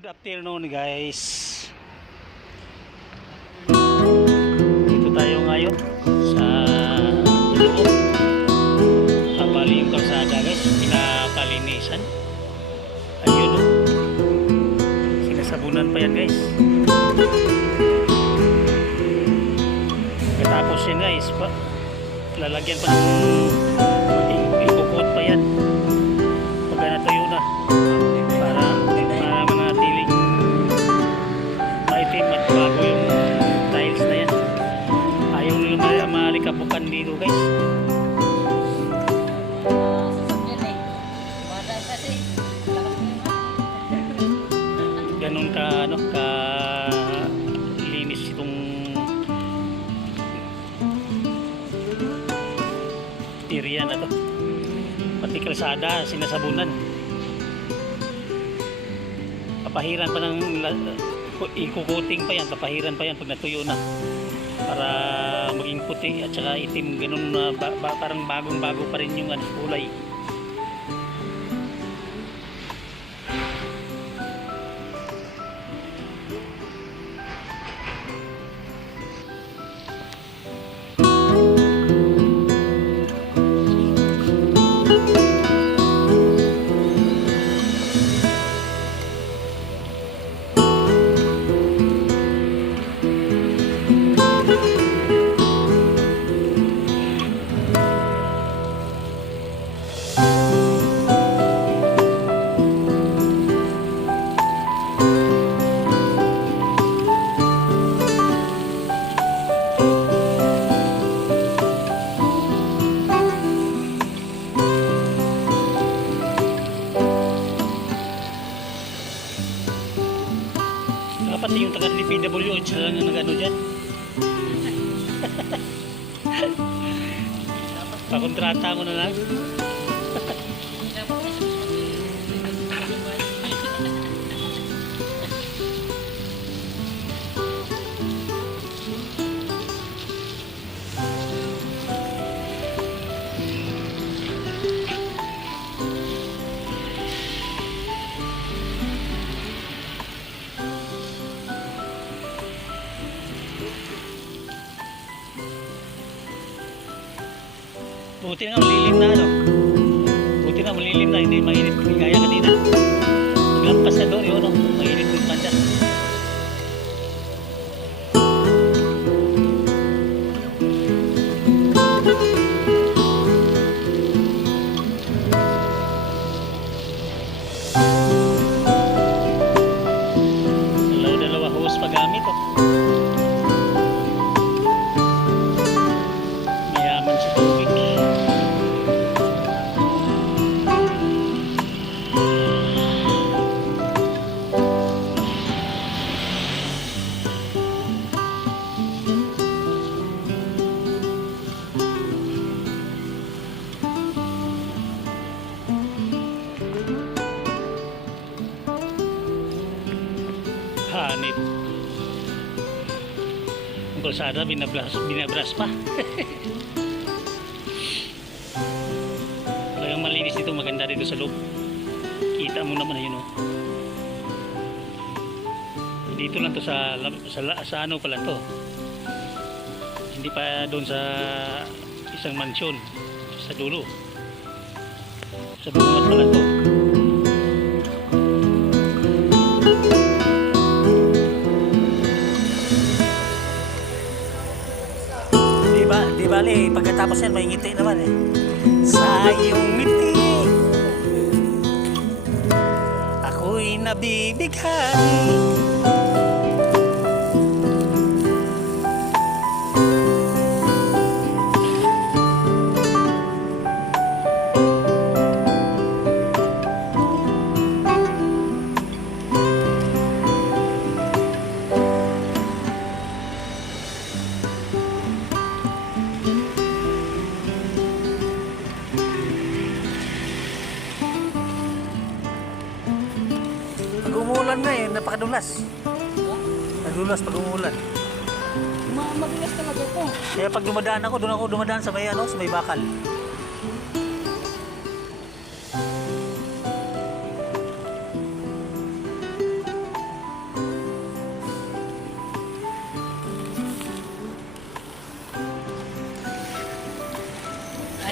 Good afternoon guys. Dito tayo ngayon sa loob. Kabali yung kalsada guys, pinapalinisan. Ayun o, sinasabunan pa yan guys. Katapos yan guys, lalagyan pa ng ibukot pa yan pagka natuyo na, para manatiling maitim at bago yung tiles na yan. Ayaw nila malikabukan dito guys. Ganun ka linis itong area na to. Pati kalsada sinasabunan. Papahiran pa ng ikukuting pa yan, papahiran pa yan pag natuyo na, para maging puti at saka itim. Ganun na parang bagong-bago pa rin yung kulay. Pati yung taga DPWH lang ang nag-ano dyan. Pakontrata ko na lang. Buti na malilim na Buti na malilim na, hindi mainit kaya kanina. Naglampas na doon yun, mainit yung banda. Dalawa hose pagamit Mayaman sa tubig. Hanit. Ang kalsada binabras pa. Talagang malinis dito, maganda dito sa loob. Kita mo naman yun Dito lang to sa ano pa lang to. Hindi pa doon sa isang mansyon sa dulo. Sa bungat pa lang to. Di bali, pagkatapos yan may ngiti naman Sa iyong ngiti ako'y nabibighani. Pag umulan ngayon, napakadulas. Nadulas pag umulan. Madulas talaga ito. Kaya pag dumadaan ako, doon ako dumadaan sa may sa may bakal.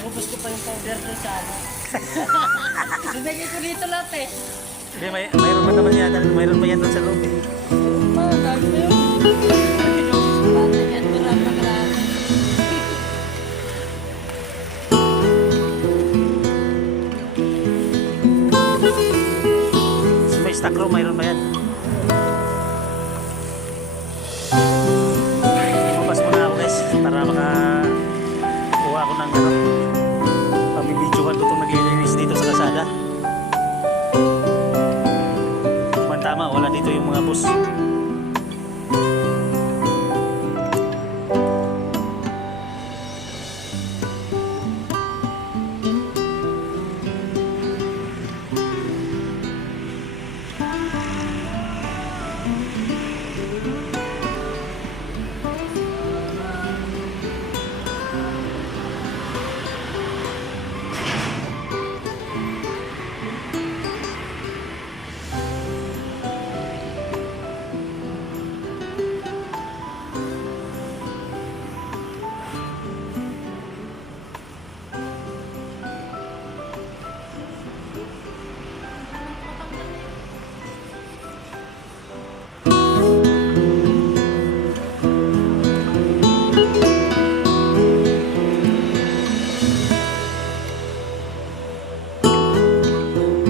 Inubos ko pa yung powder doon sa ano. Nilagay ko dito lahat eh. Hindi, mayroon pa naman yata. Mayroon pa yan doon sa loob eh. Meron pa, dami na yun. Inubos ko lahat na yan. Marami na kalahati. Sa may stock room, mayroon pa yan. Lumabas muna ako guys para makakuha ako ng ano, pamibidyohan ko itong naglilinis dito sa kasada. Tama, wala dito yung mga bus.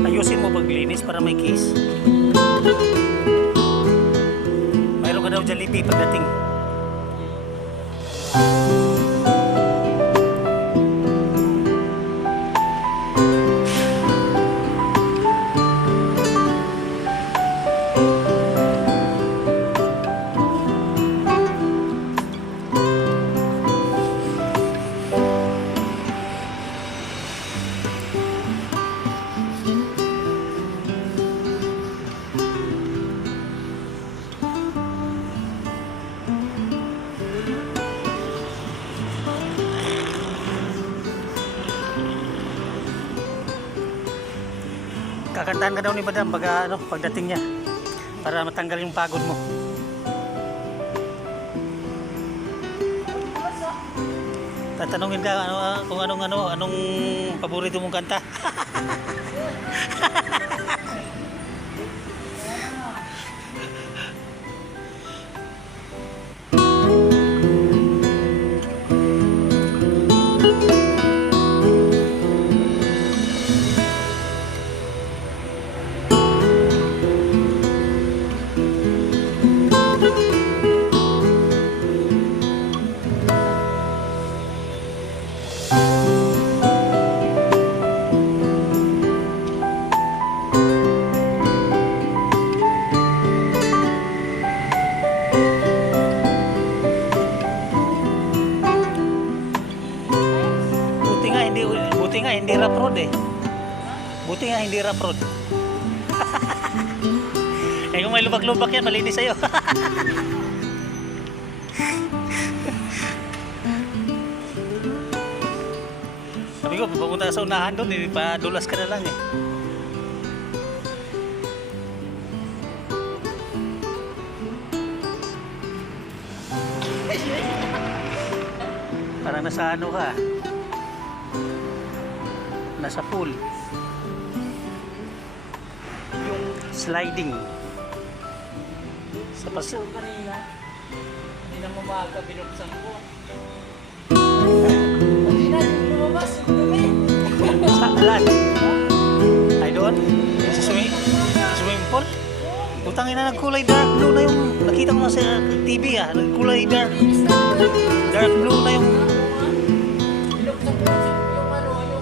Ayusin mo paglinis para may case. Mayroon ka daw dyan lipi pagdating. Kakantahan ka daw ni Madam pagdating niya para matanggal yung pagod mo. Tatanungin ka kung anong paborito mong kanta. Buti nga hindi rough road eh. Buti nga hindi rough road. Eh kung may lubak-lubak yan, malinis sa'yo. Sabi ko, pupunta ka sa unahan doon, hindi pa dulas ka na lang eh. Parang nasa ano ka, nasa pool. Yung sliding sa pas. Kanina mo maaga binuksan ko. Kanina yung lumabas yung dumi. Sa alan. Ay doon? Sa swimming pool? Putang ina, nagkulay dark blue na yung nakita ko na sa TV ah. Nagkulay dark blue na yung Binuksan ko yung ano, yung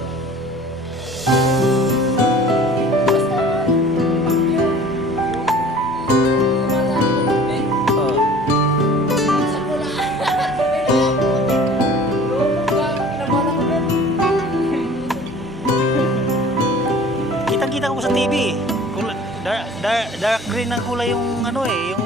kitang-kita ko sa TV. Dark green ang kulay yung ano eh, yung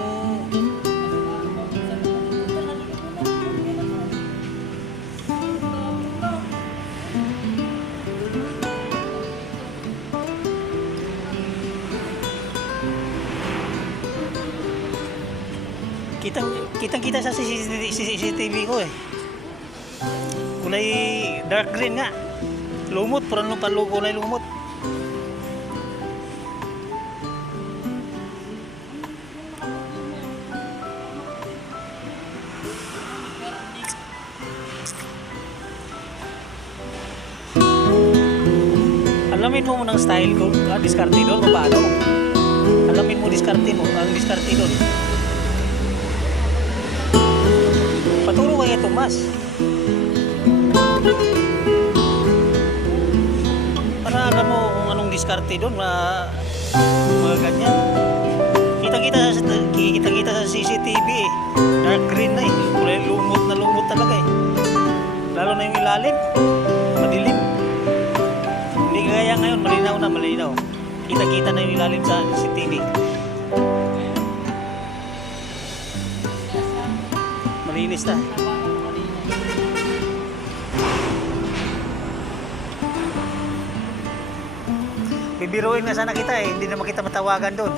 kitang-kita sa CCTV ko eh. Kulay dark green nga. Lumot, pura nung palugo na yung lumot. Alamin mo ng style ko, diskarte doon, kung paano. Alamin mo diskarte mo, ang diskarte doon. Paturo kaya Tomas. Para alam mo kung anong diskarte doon, mga ganyan. Kita-kita sa CCTV eh. Dark green na eh. Kulay lumot talaga eh. Lalo na yung ilalim. Madilim. Hindi kaya ngayon, malinaw na, malinaw. Kita-kita na yung ilalim sa CCTV. Malinis na. Bibiruin na sana kita eh, hindi naman kita matawagan doon.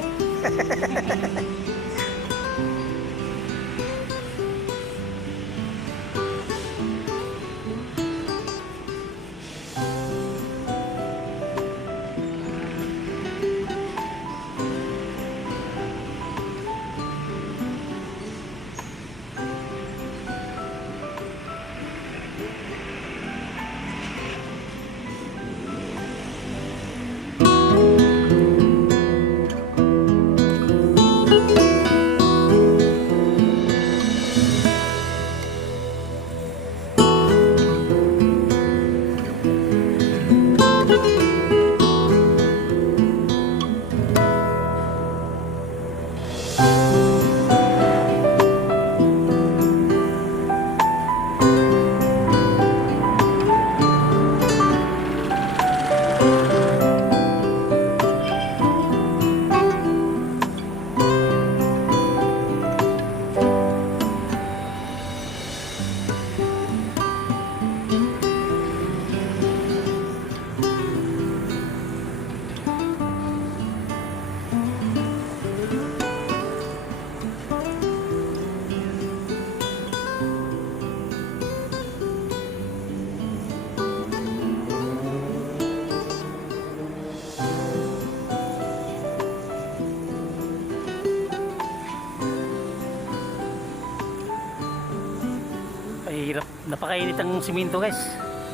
Hirap, napakainit ang siminto guys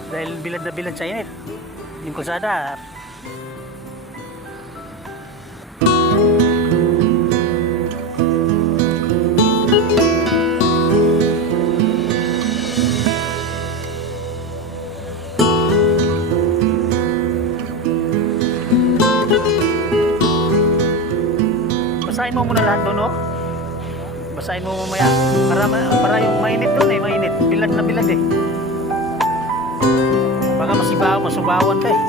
dahil bilad na bilad sa init yung kalsada. Basahin mo muna lahat doon, no? Basahin mo mamaya para yung mainit doon eh, mainit, bilad na bilad eh, baka masubawan ka eh.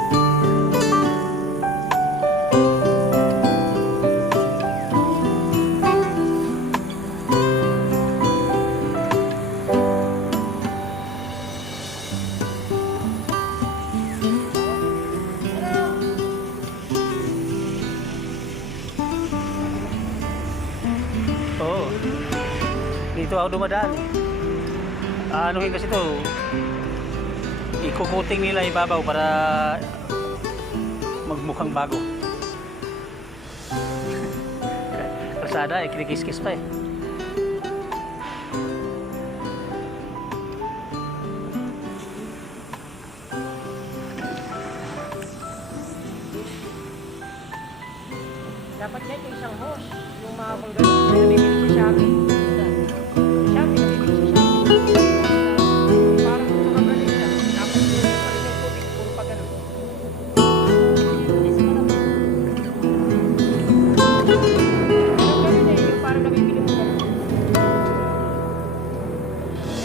Oo. Dito ako dumadaan. Anuhin kasi to, ikukuting nila ibabaw para magmukhang bago. Kalsada eh, kinikis-kis pa eh. Dapat yan yung isang hose. Yung mga panggaling na nabibili sa Shopee. Shopee, nabibili sa Shopee. Parang nakagaling siya. Dapat yung parin yung tubig, puro pa ganun. Pero ganun eh, yung parang nabibili mo ganun.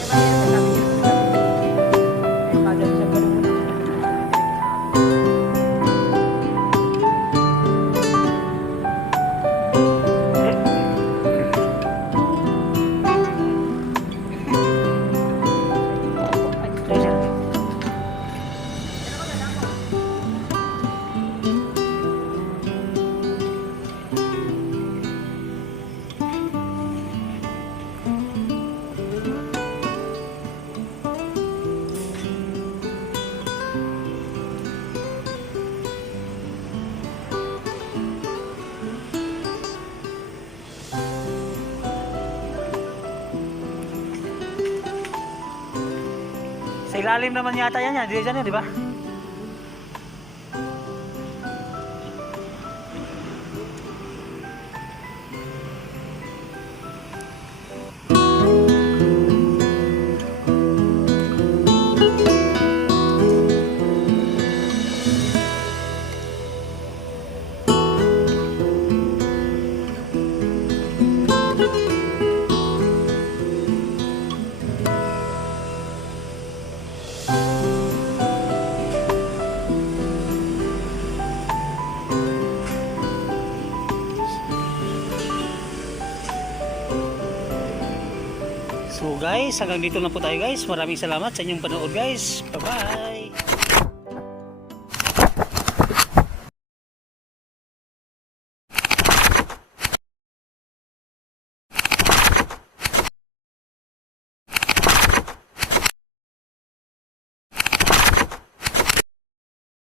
Kaya mahirap na sabi niya. Kaya kada isang ganun mo lang. Sa ilalim naman yata yan, di dyan, di ba? So guys, hanggang dito lang po tayo guys. Maraming salamat sa inyong panood guys. Bye bye.